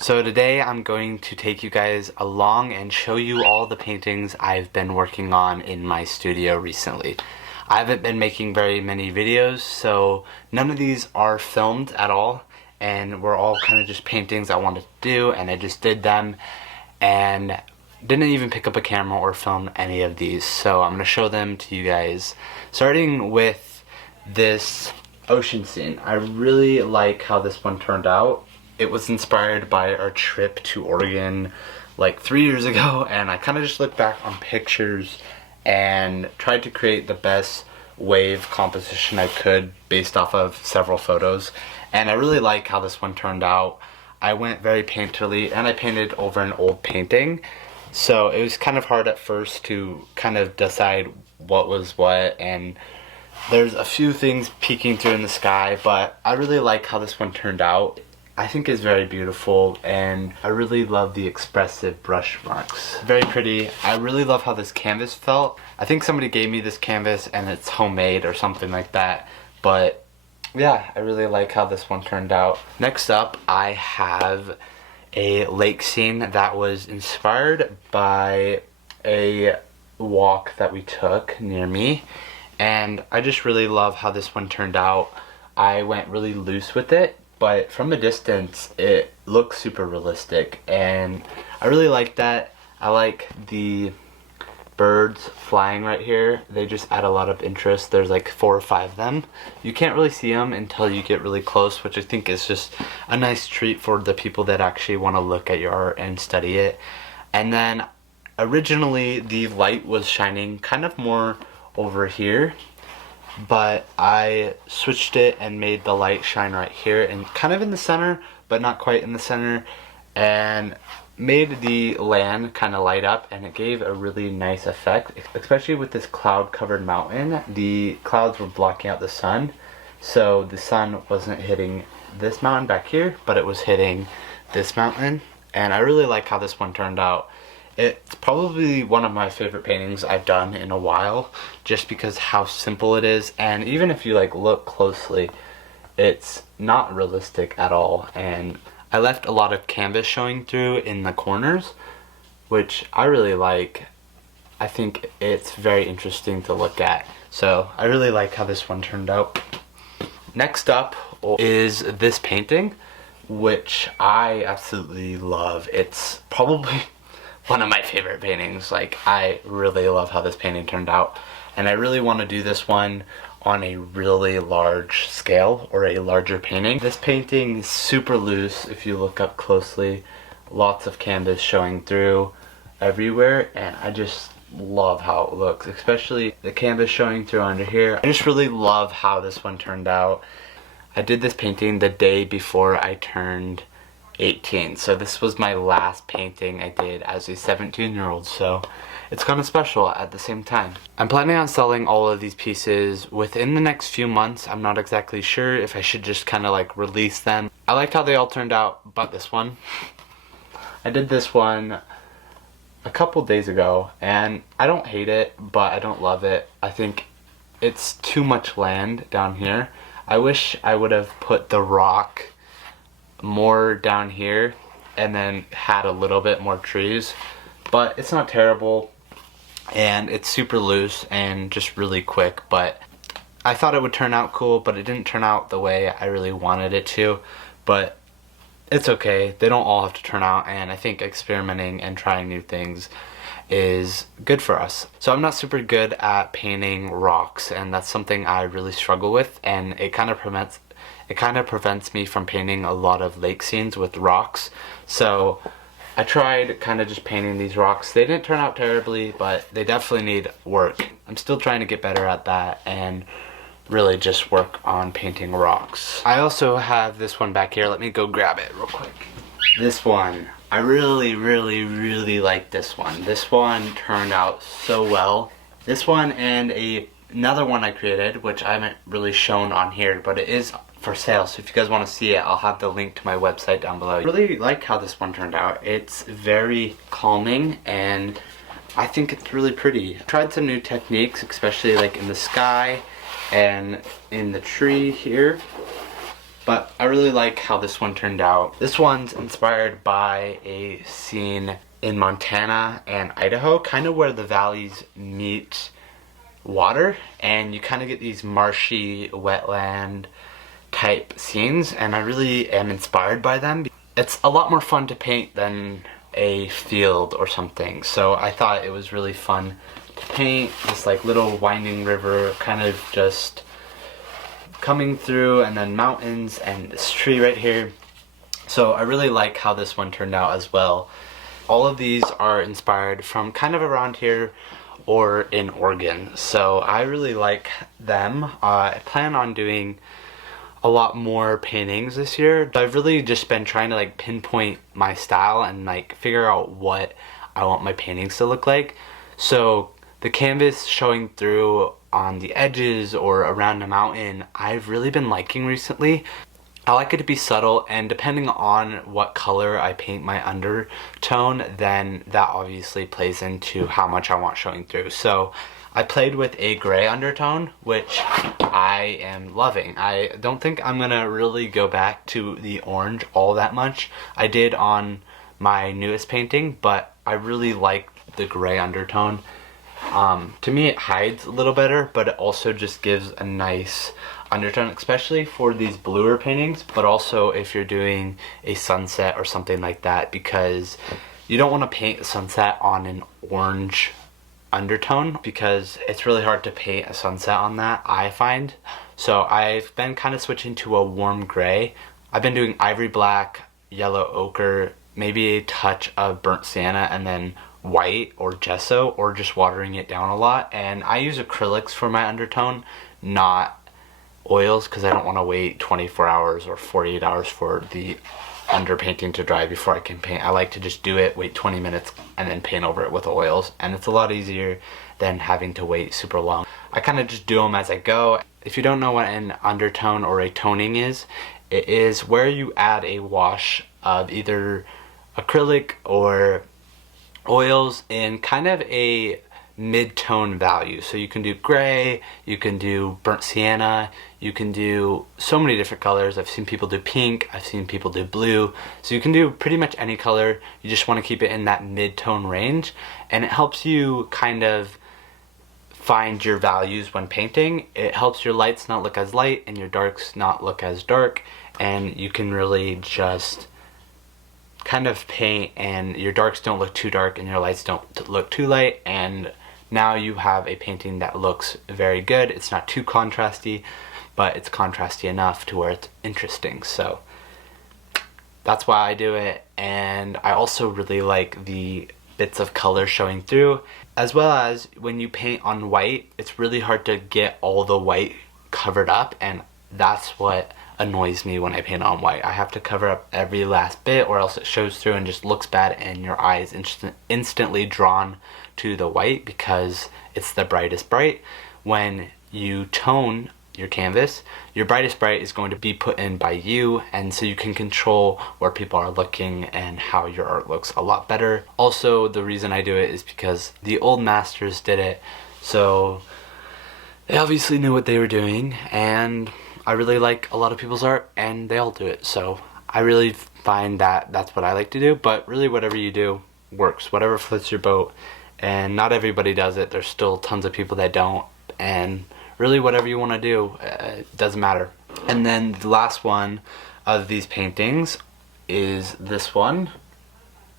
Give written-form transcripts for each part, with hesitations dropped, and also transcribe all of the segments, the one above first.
So today I'm going to take you guys along and show you all the paintings I've been working on in my studio recently. I haven't been making very many videos, so none of these are filmed at all, and we're all kind of just paintings I wanted to do, and I just did them and didn't even pick up a camera or film any of these. So I'm going to show them to you guys, starting with this ocean scene. I really like how this one turned out. It was inspired by our trip to Oregon like 3 years ago, and I kind of just looked back on pictures and tried to create the best wave composition I could based off of several photos, and I really like how this one turned out. I went very painterly, and I painted over an old painting, so it was kind of hard at first to kind of decide what was what, and there's a few things peeking through in the sky, but I really like how this one turned out. I think it's very beautiful, and I really love the expressive brush marks. Very pretty. I really love how this canvas felt. I think somebody gave me this canvas and it's homemade or something like that, but yeah, I really like how this one turned out. Next up, I have a lake scene that was inspired by a walk that we took near me, and I just really love how this one turned out. I went really loose with it, but from a distance it looks super realistic, and I really like that. I like the birds flying right here. They just add a lot of interest. There's like 4 or 5 of them. You can't really see them until you get really close, which I think is just a nice treat for the people that actually want to look at your art and study it. And then originally the light was shining kind of more over here, but I switched it and made the light shine right here and kind of in the center, but not quite in the center, and made the land kind of light up, and it gave a really nice effect, especially with this cloud covered mountain. The clouds were blocking out the sun, so the sun wasn't hitting this mountain back here, but it was hitting this mountain, and I really like how this one turned out. It's probably one of my favorite paintings I've done in a while, just because how simple it is, and even if you like look closely, it's not realistic at all. And I left a lot of canvas showing through in the corners, which I really like. I think it's very interesting to look at, so I really like how this one turned out. Next up is this painting, which I absolutely love. It's probably one of my favorite paintings. Like, I really love how this painting turned out, and I really want to do this one on a really large scale, or a larger painting. This painting is super loose if you look up closely. Lots of canvas showing through everywhere, and I just love how it looks, especially the canvas showing through under here. I just really love how this one turned out. I did this painting the day before I turned 18, so this was my last painting I did as a 17-year-old, so it's kind of special at the same time. I'm planning on selling all of these pieces within the next few months. I'm not exactly sure if I should just kind of like release them. I liked how they all turned out, but this one, I did this one a couple days ago, and I don't hate it, but I don't love it. I think it's too much land down here. I wish I would have put the rock more down here and then had a little bit more trees, but it's not terrible, and it's super loose and just really quick. But I thought it would turn out cool, but it didn't turn out the way I really wanted it to, but it's okay. They don't all have to turn out, and I think experimenting and trying new things is good for us. So I'm not super good at painting rocks, and that's something I really struggle with, and it kind of prevents me from painting a lot of lake scenes with rocks. So I tried kind of just painting these rocks. They didn't turn out terribly, but they definitely need work. I'm still trying to get better at that and really just work on painting rocks. I also have this one back here. Let me go grab it real quick. This one, I really like this one. This one turned out so well. This one and another one I created, which I haven't really shown on here, but it is for sale, so if you guys want to see it, I'll have the link to my website down below. I really like how this one turned out. It's very calming, and I think it's really pretty. I tried some new techniques, especially like in the sky and in the tree here, But I really like how this one turned out. This one's inspired by a scene in Montana and Idaho, kind of where the valleys meet water, and you kind of get these marshy wetland type scenes, and I really am inspired by them. It's a lot more fun to paint than a field or something, so I thought it was really fun to paint this like little winding river kind of just coming through, and then mountains and this tree right here. So I really like how this one turned out as well. All of these are inspired from kind of around here or in Oregon, so I really like them. I plan on doing a lot more paintings this year. I've really just been trying to like pinpoint my style and like figure out what I want my paintings to look like. So the canvas showing through on the edges or around a mountain, I've really been liking recently. I like it to be subtle, and depending on what color I paint my undertone, then that obviously plays into how much I want showing through. So I played with a gray undertone, which I am loving. I don't think I'm gonna really go back to the orange all that much. I did on my newest painting, but I really like the gray undertone. To me it hides a little better, but it also just gives a nice undertone, especially for these bluer paintings, but also if you're doing a sunset or something like that, because you don't want to paint a sunset on an orange undertone because it's really hard to paint a sunset on that, I find. So I've been kind of switching to a warm gray. I've been doing ivory black, yellow ochre, maybe a touch of burnt sienna, and then white or gesso, or just watering it down a lot. And I use acrylics for my undertone, not oils, because I don't want to wait 24 hours or 48 hours for the underpainting to dry before I can paint. I like to just do it, wait 20 minutes, and then paint over it with oils, and it's a lot easier than having to wait super long. I kind of just do them as I go. If you don't know what an undertone or a toning is, it is where you add a wash of either acrylic or oils in kind of a mid-tone value. So you can do gray, you can do burnt sienna, you can do so many different colors. I've seen people do pink, I've seen people do blue. So you can do pretty much any color. You just want to keep it in that mid-tone range, and it helps you kind of find your values when painting. It helps your lights not look as light and your darks not look as dark, and you can really just kind of paint and your darks don't look too dark and your lights don't look too light, and now you have a painting that looks very good. It's not too contrasty, but it's contrasty enough to where it's interesting. So that's why I do it. And I also really like the bits of color showing through, as well as when you paint on white, it's really hard to get all the white covered up, and that's what annoys me when I paint on white. I have to cover up every last bit, or else it shows through and just looks bad, and your eye is instantly drawn to the white because it's the brightest bright. When you tone your canvas, your brightest bright is going to be put in by you, and so you can control where people are looking and how your art looks a lot better. Also, the reason I do it is because the old masters did it, so they obviously knew what they were doing, and I really like a lot of people's art, and they all do it. So I really find that that's what I like to do, but really whatever you do works, whatever floats your boat, and not everybody does it. There's still tons of people that don't, and really whatever you want to do, it doesn't matter. And then the last one of these paintings is this one,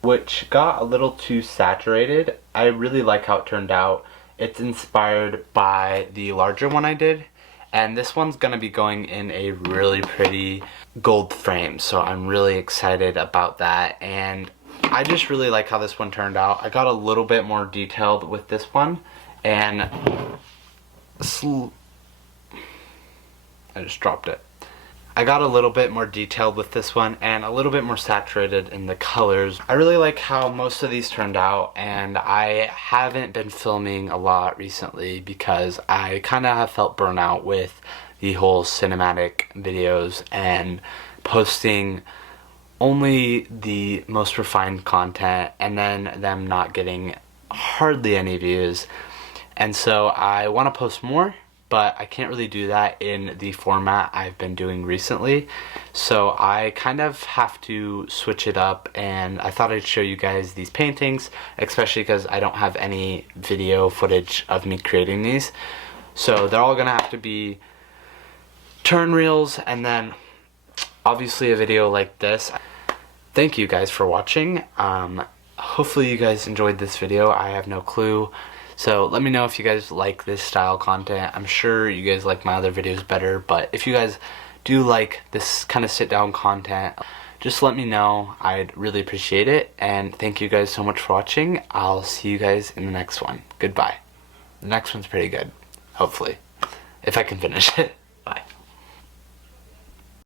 which got a little too saturated. I really like how it turned out. It's inspired by the larger one I did, and this one's gonna be going in a really pretty gold frame, so I'm really excited about that. And I just really like how this one turned out. I got a little bit more detailed with this one, and I just dropped it. I got a little bit more detailed with this one and a little bit more saturated in the colors. I really like how most of these turned out, and I haven't been filming a lot recently because I kind of have felt burnout with the whole cinematic videos and posting only the most refined content and then them not getting hardly any views. And so I want to post more, but I can't really do that in the format I've been doing recently. So I kind of have to switch it up, and I thought I'd show you guys these paintings, especially because I don't have any video footage of me creating these. So they're all gonna have to be turn reels, and then obviously a video like this. Thank you guys for watching. Hopefully you guys enjoyed this video. I have no clue. So let me know if you guys like this style content. I'm sure you guys like my other videos better, but if you guys do like this kind of sit down content, just let me know. I'd really appreciate it. And thank you guys so much for watching. I'll see you guys in the next one. Goodbye. The next one's pretty good, hopefully, if I can finish it.